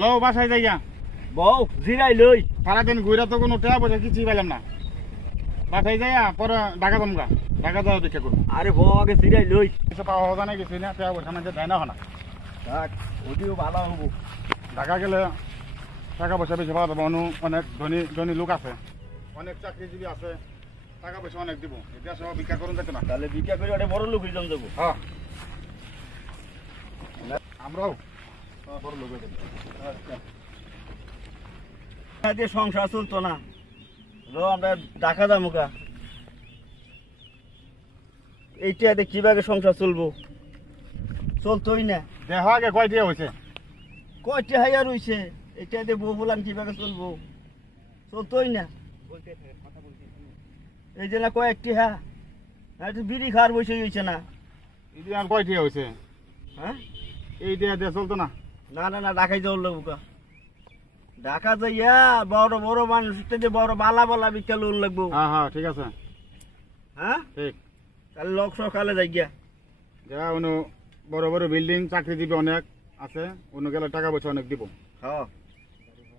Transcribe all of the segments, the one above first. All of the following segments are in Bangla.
পিতার নাম লো বাসায় যাইয়া। বউ জিরাই লই। সারাদিন ঘুরে তো কোনো টাকা পয়সা কিছুই পেলাম না। বাসায় যাইয়া পরে ঢাকা জমগা ঢাকা যাওয়া দেখা করব। আরে বউ আগে জিরাই লই। কিছু পাওয়া হবে না কিছুই না টাকা পয়সা মানে দেয় না হয় না। থাক ওদিও ভালো হব। ঢাকা গেলে টাকা পয়সা বেশি পাওয়া যাবে অনু অনেক ধনী ধনী লোক আছে। অনেক চাকরিজীবী আছে টাকা পয়সা অনেক দিব। এটা সব ভিক্ষা করুন দেখতে না। তাহলে বিকা করে ওটা বড় লোক হইতাম যাব হ্যাঁ। আমরাও। সংসার চলতো না। আমরা ঢাকা যাব কা এইটাতে কীভাবে সংসার চলবো? চলতোই না। দেহ আগে কয় দিয়ে হয়েছে কয়টা হাইয়া রইছে? এটাতে বউ বলান কীভাবে চলবো? চলতোই না। এই যে না কয়েকটি হ্যাঁ। বিড়ি খাওয়ার বসে হয়েছে না। এই আর কয় হয়েছে হ্যাঁ? এই দিয়ে দিয়ে চলতো না। না না না ঢাকায় যাওয়ার লাগবো ঢাকা যাইয়া বড় বড় মানুষ যে বড় বালা বালা বিকা লোন লাগবো। হ্যাঁ হ্যাঁ ঠিক আছে। হ্যাঁ? ঠিক। তাহলে লোক সকালে যাই গিয়া। যা অনু বড় বড় বিল্ডিং চাকরি দিবে অনেক আছে। অন্য গেলে টাকা পয়সা অনেক দিব। হ্যাঁ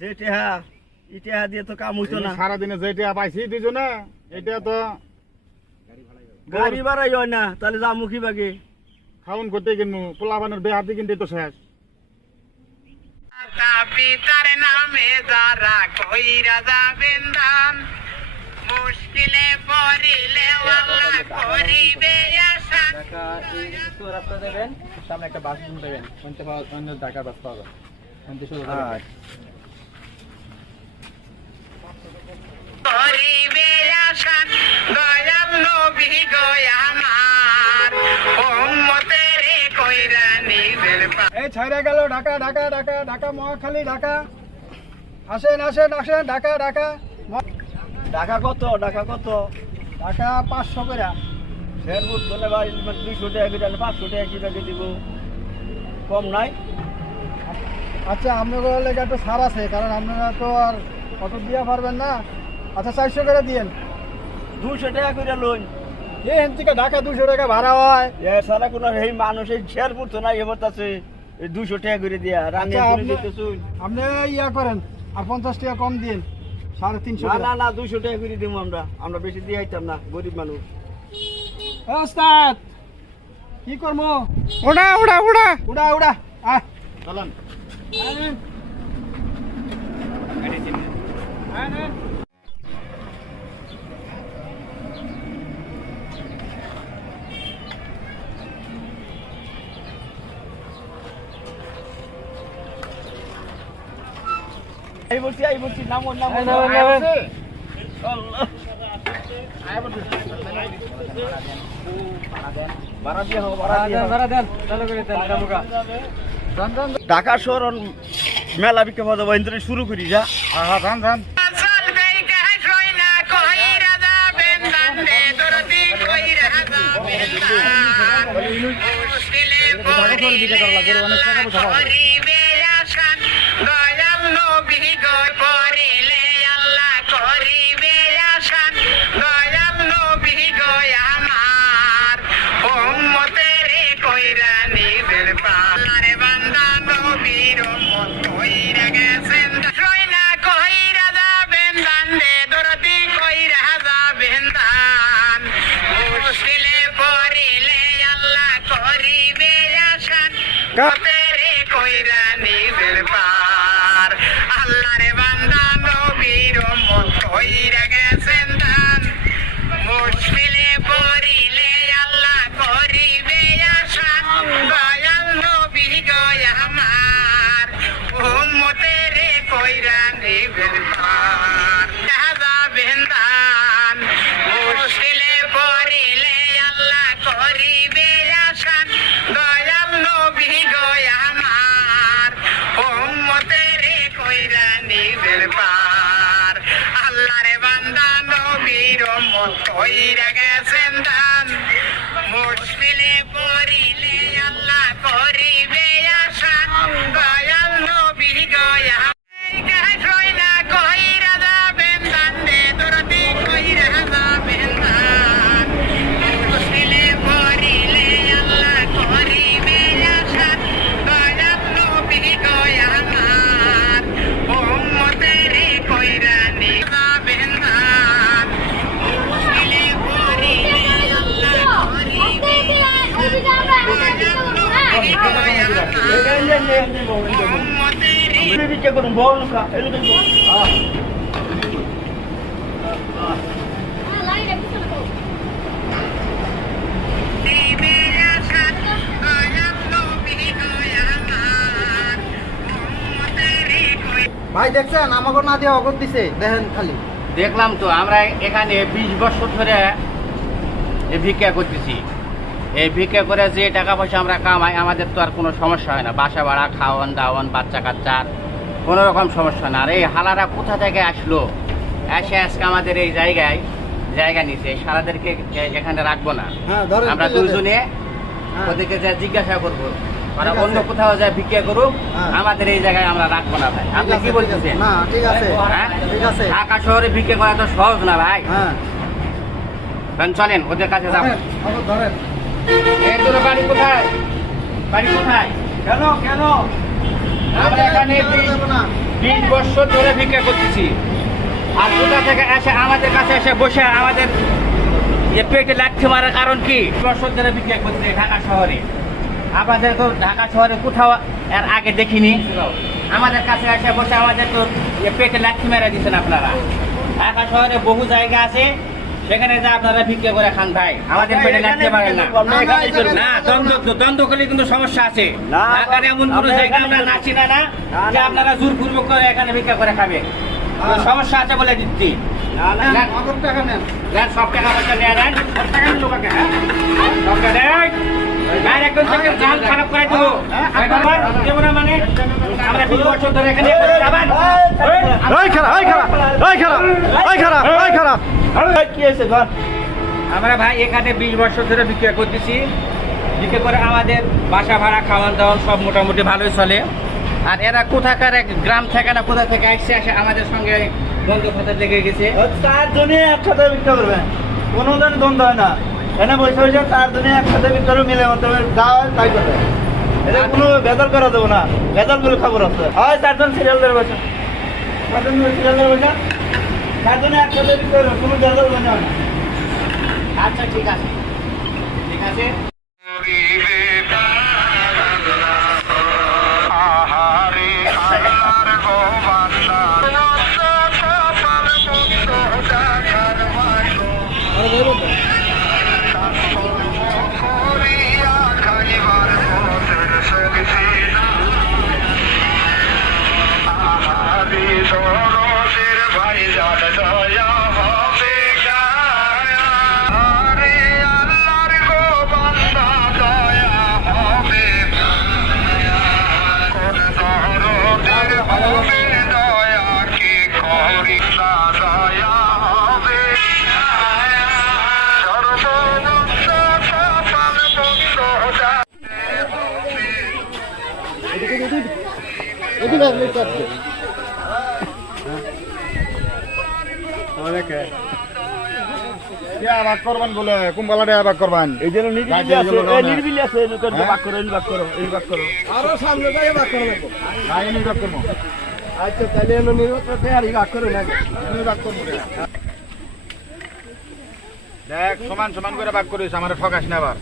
যে টেহা ইটেহা দিয়ে তো কাম হইতো না। সারাদিনে যেটা পাইছি দুজনে এটা তো গাড়ি ভাড়াই হয় না তাহলে যা মুখী বাগে? খাউন করতে কিনবো পোলাপানের বেহাতি কিনতে তো শেষ। মাতা পিতার নামে যারা কইরা যাবেন দান। মুশকিলে পড়িলে আল্লাহ করিবে রাস্তা দেবেন সামনে একটা বাস দেবেন। শুনতে পাওয়া টাকা বাস পাওয়া যাবে। শুনতে শুরু করিবে আশা দয়াল নবী গয় আমার পার এই ছাইরা গেল, ঢাকা ঢাকা ঢাকা ঢাকা, মহাখালী, ঢাকা। আসেন আসেন আসেন, ঢাকা ঢাকা। টাকা কত টাকা কত? ঢাকা পাঁচশো করে। শেরপুর চলে ভাই দুইশো টাকা করে পাঁচশো টাকা কি বাগে দিব। কম নাই। আচ্ছা আপনাদের লেগে একটু ছাড় আছে, কারণ আপনারা তো আর অটো দিয়া পারবেন না। আচ্ছা চারশো করে দিয়েন। দুশো টাকা করে লোন এই হেন থেকে ঢাকা দুশো টাকা ভাড়া হয়। এ সারা কোনো এই মানুষ এই শেরপুর তো নাই এবার আছে এই টাকা করে দিয়া আচ্ছা, আপনি- শুন আপনি ইয়া করেন আর পঞ্চাশ টাকা কম দিন সাড়ে তিনশো না না না দুইশো টাকা করে দিব আমরা আমরা বেশি দিয়ে আইতাম না গরিব মানুষ। ওস্তাদ কি করব? ওটা ওটা ওটা উড়া উড়া আয়। চলেন। আয় আয় আয় এই বলছি এই বলছি নামো নামো। নামেন। আল্লাহ ভাড়া দিয়ে হোক ভাড়া দিয়ে হোক। ঢাকা শহর মেলা বিকে পাওয়া শুরু করি যা। হ্যাঁ হ্যাঁ ধান ধান দেইকা সইনা আসান কইরা ভাই দেখছেন আমাকে না দিয়ে অগত দিছে দেখেন খালি। দেখলাম তো আমরা এখানে বিশ বছর ধরে ভিক্ষা করতেছি। এই ভিক্ষা করে যে টাকা পয়সা আমরা কামাই আমাদের তো আর কোনো সমস্যা হয় না। বাসা ভাড়া খাওয়ান দাওয়ান বাচ্চা কাচ্চার কোনো রকম সমস্যা না। আর এই হালারা কোথা থেকে আসলো? এসে আজকে আমাদের এই জায়গায় জায়গা নিছে। সারাদেরকে এখানে রাখব না। হ্যাঁ আমরা দুজনে হ্যাঁ। ওদেরকে যা জিজ্ঞাসা করব। ওরা অন্য কোথাও যা ভিক্ষা করুক হ্যাঁ। আমাদের এই জায়গায় আমরা রাখব না ভাই আপনি কি বলতেছেন? না ঠিক আছে? ঠিক আছে। ঢাকা শহরে ভিক্ষা করা তো সহজ না ভাই। হ্যাঁ। চলেন ওদের কাছে যাব ধরেন, এই তোর বাড়ি কোথায়? বাড়ি কোথায়? কেন কেন? আমরা এখানে বিশ- দেবো না। বিশ বছর ধরে ভিক্ষা করতেছি। আর কোথা থেকে এসে আমাদের কাছে এসে বসে আমাদের যে পেটে লাঠি মারার কারণ কি? বছর ধরে ভিক্ষা করতেছি ঢাকা শহরে। আমাদের তো ঢাকা শহরে কোথাও এর আগে দেখিনি। আমাদের কাছে এসে বসে আমাদের তো পেটে লাঠি মেরে দিচ্ছেন আপনারা। ঢাকা শহরে বহু জায়গা আছে সেখানে যা আপনারা ভিক্ষা করে খান ভাই। আমাদের পেটে লাঠি মারেন না। না দ্বন্দ্ব দ্বন্দ্ব করলে কিন্তু সমস্যা আছে। ঢাকার এমন কোনো জায়গা আমরা নাচি না না যে আপনারা জোর পূর্বক করে এখানে ভিক্ষা করে খাবে। সমস্যা আছে বলে দিচ্ছি। নেন? নেন, সব টাকা পয়সা নেন। সব টাকা কাকে হ্যাঁ? সব টাকা নেন। গায়ের একদম থেকে জাল খারাপ করে দেবো। এই দেবো না মানে। আমরা বিশ বছর ধরে এখানে যাবেন এই খারাপ এই খারাপ এই খারাপ এই খারাপ এই খারাপ কি হয়েছে ঘর আমরা ভাই এখানে বিশ বছর ধরে বিক্রি করতেছি। বিক্রি করে আমাদের বাসা ভাড়া খাওয়ান দাওয়ান সব মোটামুটি ভালোই চলে। আর এরা কোথাকার এক গ্রাম থেকে না কোথা থেকে আসছে আসে আমাদের সঙ্গে বন্ধু খাতা লেগে গেছে। চারজনে একসাথে ভিক্ষা করবেন কোনো জন দ্বন্দ্ব হয় না। এনে বসে বসে চারজনে একসাথে ভিতরে মিলে মতো যা হয় তাই করবে এটা কোনো ভেজাল করা দেবো না ভেজালগুলো খবর আছে। হয় চারজন সিরিয়াল ধরে বসে। চারজন সিরিয়াল ধরে বসে। চারজনে একসাথে ভিতরে কোনো মনে হয় না। আচ্ছা ঠিক আছে। ঠিক আছে। আবাদ করবেন বলে কুম্বালাটে আবাদ করবেন এই জন্য নিরিবিলি আছে এই না। নিরিবিলি আছে এই? বাক করো এই বাক করো এই বাক আরও বাক আচ্ছা তাহলে এলো নির্বাচন আর বাক করে নেব নিয়ে বাদ করব। দেখ, সমান সমান করে বাদ করিস, আমার ঠকাস না আবার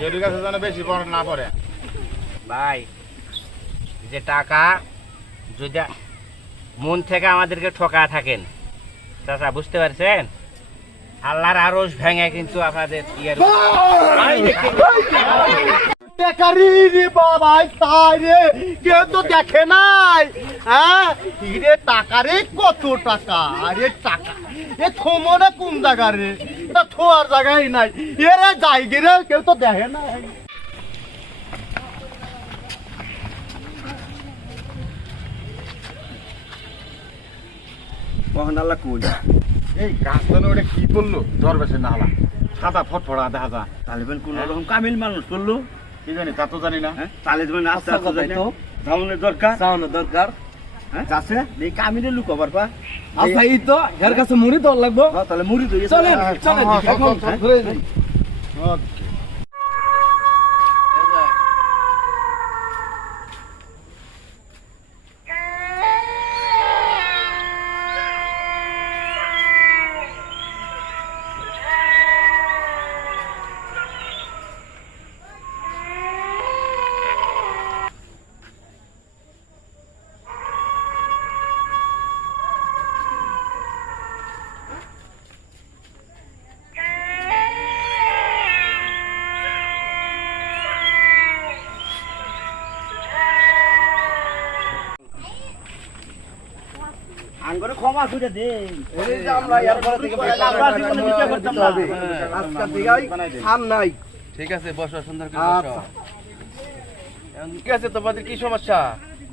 যেটি গাছে যেন বেশি পড়ে না পড়ে। ভাই যে টাকা যদি মন থেকে আমাদেরকে ঠকা থাকেন চাচা বুঝতে পারছেন? আল্লাহর আরস ভেঙে কিন্তু আপনাদের ইয়ের বেকারি রে বাবা তাই রে কেউ তো দেখে নাই। হ্যাঁ হিরে টাকা রে কত টাকা? আরে টাকা। এ থমো কোন জায়গা রে? এটা থোয়ার জায়গায় নাই। এরে যাই রে কেউ তো দেখে নাই মহান আল্লাহ কোন? এই গাছ ওটা কি করল জ্বর বেছে না হলা। সাদা ফটফড়া দেখা যা। তালিবান কোন রকম কামিল মানুষ করল কি জানি তা তো জানি না। হ্যাঁ তালিবান আস্তে আচ্ছা, আস্তে তো। দরকার? দরকার। হ্যাঁ? আছে এই কামিলে লুক আবার পা। আচ্ছা এই তো এর কাছে মুড়ি দর লাগবো? হ্যাঁ, তাহলে মুড়ি তো চলেন চলেন হ্যাঁ, এখন চল, চল, ঘুরে যাই ওকে। আঙ্গুরে ক্ষমা করে দে। আমরা এরপরে থেকে আমরা জীবনে ভিক্ষা করতাম না। আজকের থেকে সাম নাই। ঠিক আছে বসো সুন্দর করে আচ্ছা। বসো আছে তোমাদের কি সমস্যা?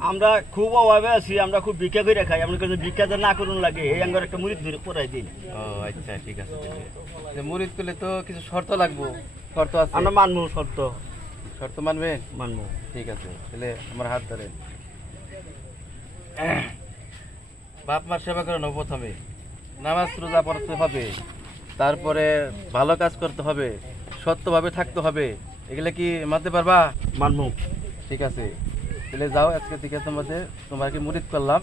আমরা খুব অভাবে আছি আমরা খুব ভিক্ষা করে খাই। আমরা কিন্তু ভিক্ষা না করুন লাগে এই আঙ্গুর একটা মুড়ি ধরে পড়াই দিন। ও আচ্ছা ঠিক আছে। যে মুরিদ করলে তো কিছু শর্ত লাগবো শর্ত আছে? আমরা মানবো শর্ত। শর্ত মানবে মানবো। ঠিক আছে তাহলে আমার হাত ধরেন। বাপ মার সেবা করে নেব প্রথমে। নামাজ রোজা পড়তে হবে। তারপরে ভালো কাজ করতে হবে। সত্যভাবে থাকতে হবে। এগুলো কি মানতে পারবা? মানবো। ঠিক আছে। তাহলে যাও আজকে থেকে তোমাদের তোমাকে মুরিদ করলাম।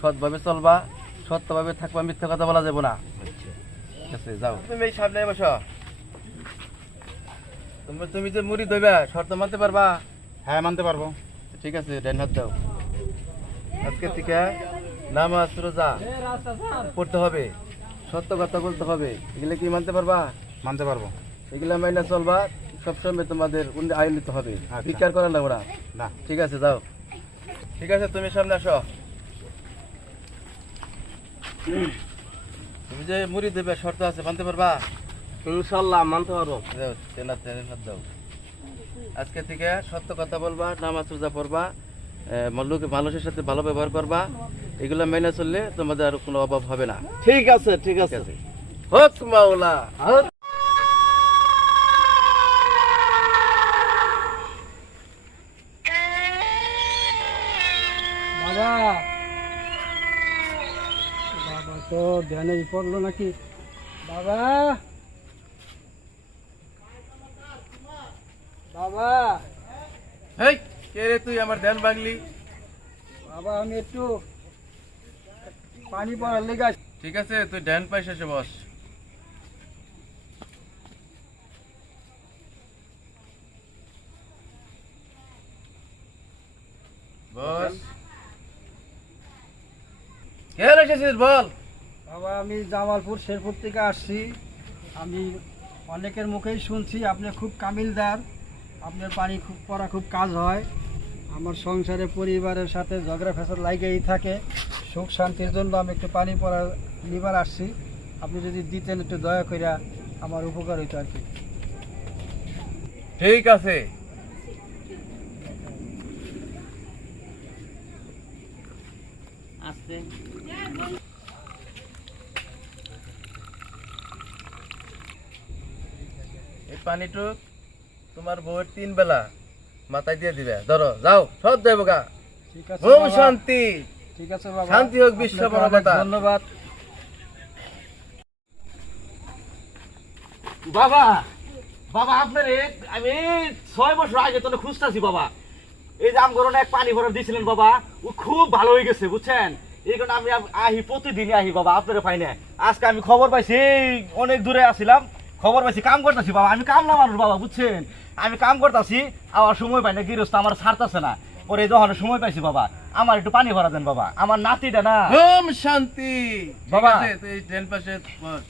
সৎভাবে চলবা সত্যভাবে থাকবা মিথ্যা কথা বলা যাবে না। ঠিক আছে যাও। তুমি এই সামনে বসো। তুমি তুমি যে মুড়ি দইবা শর্ত মানতে পারবা? হ্যাঁ মানতে পারব। ঠিক আছে ডান হাত দাও। আজকে থেকে নামাজ রোজা পড়তে হবে। সত্য কথা বলতে হবে। এগুলো কি মানতে পারবা? মানতে পারব। এগুলা মাইনা চলবা সবসময় তোমাদের উন্নতি আয়োজিত হবে। আচ্ছা। বিচার করা লাগবে না না। ঠিক আছে যাও। ঠিক আছে তুমি সামনে আসো। তুমি যে মুড়ি দেবে শর্ত আছে মানতে পারবা? ইনশাল্লাহ মানতে পারব। দাও। আজকে থেকে সত্য কথা বলবা নামাজ রোজা পড়বা। লোক মানুষের সাথে ভালো ব্যবহার করবা এগুলো মেনে চললে তোমাদের আর কোনো অভাব হবে না। ঠিক আছে ঠিক আছে। হোক মাওলা। বাবা। বাবা তো ধ্যানে পড়ল নাকি? বাবা। বাবা। কে রে তুই আমার ধ্যান ভাঙলি? বাবা আমি একটু পানি পড়ার লেগে ঠিক আছে তুই ধ্যান পাইস এসে বস। বস। কে এসেছিস বল। বাবা আমি জামালপুর শেরপুর থেকে আসছি। আমি অনেকের মুখেই শুনছি আপনি খুব কামিলদার। আপনার পানি খুব পড়া খুব কাজ হয়। আমার সংসারে পরিবারের সাথে ঝগড়া ফেসাদ লাগেই থাকে। সুখ শান্তির জন্য আমি একটু পানি পড়া নিবার আসছি। আপনি যদি দিতেন একটু দয়া করে আমার উপকার হইতো আর কি। ঠিক আছে। আসতে এই পানিটু তোমার বউয়ের তিন বেলা। মাথায় দিয়ে দিবে। ধরো যাও সব দেবো গা। ঠিক আছে ওম শান্তি। ঠিক আছে বাবা। শান্তি হোক বিশ্ব মানবতা। ধন্যবাদ। বাবা বাবা আপনার আমি ছয় বছর আগে তো খুঁজতেছি বাবা। এই যে আমগরণ এক পানি ভরা দিয়েছিলেন বাবা ও খুব ভালো হয়ে গেছে বুঝছেন? এই কারণে আমি আহি প্রতিদিনই আহি বাবা আপনার পাই না আজকে আমি খবর পাইছি অনেক দূরে আসছিলাম খবর পাইছি কাম করতেছি বাবা আমি কাম না মানুষ বাবা বুঝছেন? আমি কাম করতেছি আমার সময় পাই না গৃহস্থ আমার ছাড়তেছে না। পরে যখন সময় পাইছি বাবা আমার একটু পানি ভরা দেন বাবা আমার নাতিটা না। ওম শান্তি। বাবা। বাবা তুই ট্রেন পাশে বস।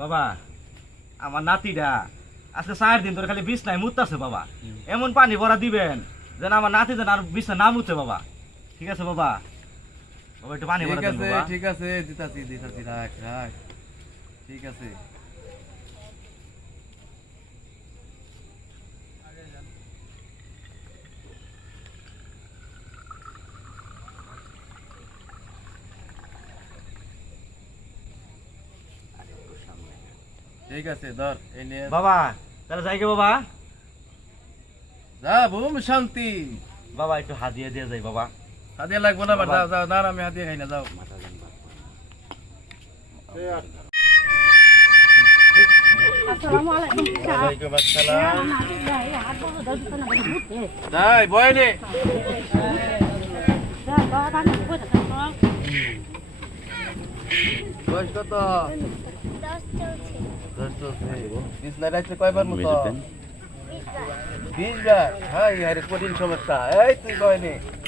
বাবা আমার নাতিটা আজকে চার দিন ধরে খালি বিছনায় মুততেছে বাবা। এমন পানি ভরা দিবেন যেন আমার নাতি যেন আর বিছনা না মুতে বাবা। ঠিক আছে বাবা বাবা একটু পানি ভরা ঠিক আছে ঠিক আছে দিতাছি দিতাছি রাখ রাখ। ঠিক আছে। ঠিক আছে ধর এই নিয়ে বাবা তাহলে যাই বাবা। যা বুম শান্তি। বাবা একটু হাদিয়ে দিয়ে যাই বাবা। হাদিয়া লাগবো না যাও যাও না আমি খাই না যাও তাই বয় নে বয়স কত দশ চলছে কয়বার মতো বিশ বার হ্যাঁ কঠিন সমস্যা এই তুই বয় নে বয় আর তো বাবা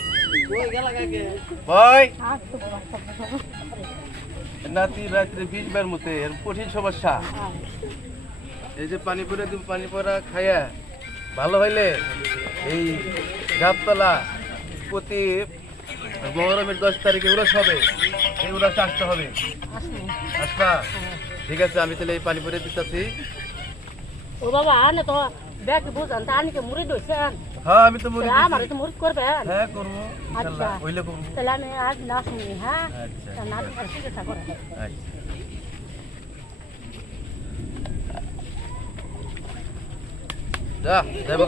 নাতি রাত্রে বার মতে এর কঠিন সমস্যা। এই যে পানি পরে দিব পানি পরা খাইয়া ভালো হইলে এই গাবতলা প্রতি মহরমের দশ তারিখে উরস হবে। এই উরস আসতে হবে। আসবা? ঠিক আছে আমি তাহলে এই পানি পরে দিতেছি। ও বাবা আনে তো ব্যাগ বুঝান তা আনিকে মুড়ি হ্যাঁ আমি তো মরে আমার তো মুড়ি করবেন হ্যাঁ করব আচ্ছা ইনশাল্লাহ ওইলে করব তাহলে আমি আজ না শুনি হ্যাঁ আচ্ছা তা না শুনে চিকিৎসা করে আচ্ছা যা যাব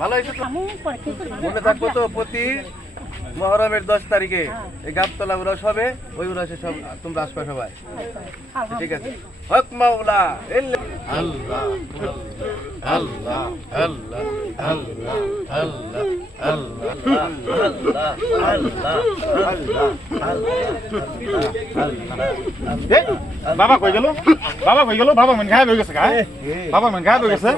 ভালো মনে থাকব তো প্রতি মহরমের দশ তারিখে। এই গাবতলা উরস হবে, ওই উরসে সব তোমরা আসবে সবাই। ঠিক আছে। হক মাওলা আল্লাহ আল্লাহ আল্লাহ আল্লাহ আল্লাহ বাবা কই গেল? বাবা কই গেল? বাবা মন গায়েব হয়ে গেছে বাবা মন গায়েব হয়ে গেছে।